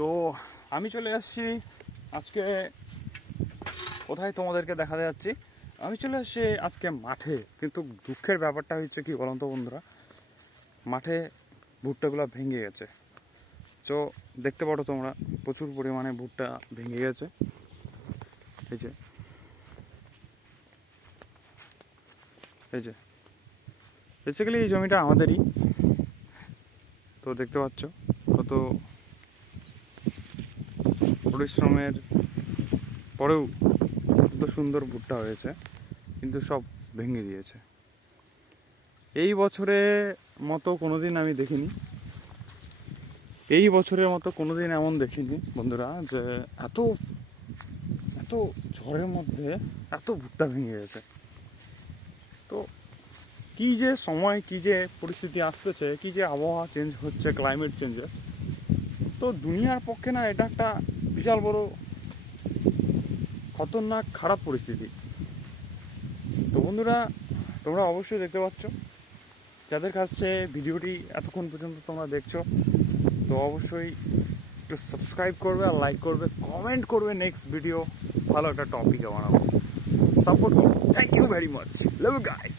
তো আমি চলে আসছি আজকে কোথায় তোমাদেরকে দেখাতে যাচ্ছি। আমি চলে আসছি আজকে মাঠে, কিন্তু দুঃখের ব্যাপারটা হচ্ছে কি বলতো বন্ধুরা, মাঠে ভুট্টাগুলো ভেঙে গেছে। তো দেখতে পারো তোমরা প্রচুর পরিমাণে ভুট্টা ভেঙে গেছে। এই যে এই যে বেসিক্যালি এই জমিটা আমাদেরই। তো দেখতে পাচ্ছ কত পরিশ্রমের পরেও কত সুন্দর ভুট্টা হয়েছে, কিন্তু সব ভেঙে দিয়েছে। এই বছরে মতো কোনোদিন আমি দেখিনি, এই বছরের মতো কোনোদিন এমন দেখিনি বন্ধুরা, যে এত এত ঝড়ের মধ্যে এত ভুট্টা ভেঙে গেছে। তো কী যে সময়, কী যে পরিস্থিতি আসতেছে, কী যে আবহাওয়া চেঞ্জ হচ্ছে, ক্লাইমেট চেঞ্জেস, তো দুনিয়ার পক্ষে না এটা একটা বিশাল বড় খতরনাক খারাপ পরিস্থিতি। তো বন্ধুরা, তোমরা অবশ্যই দেখতে পাচ্ছ, যাদের কাছে ভিডিওটি এতক্ষণ পর্যন্ত তোমরা দেখছো, তো অবশ্যই একটু সাবস্ক্রাইব করবে আর লাইক করবে, কমেন্ট করবে, নেক্সট ভিডিও ভালো একটা টপিকে বানাবো, সাপোর্ট করো। Thank you very much, love you guys.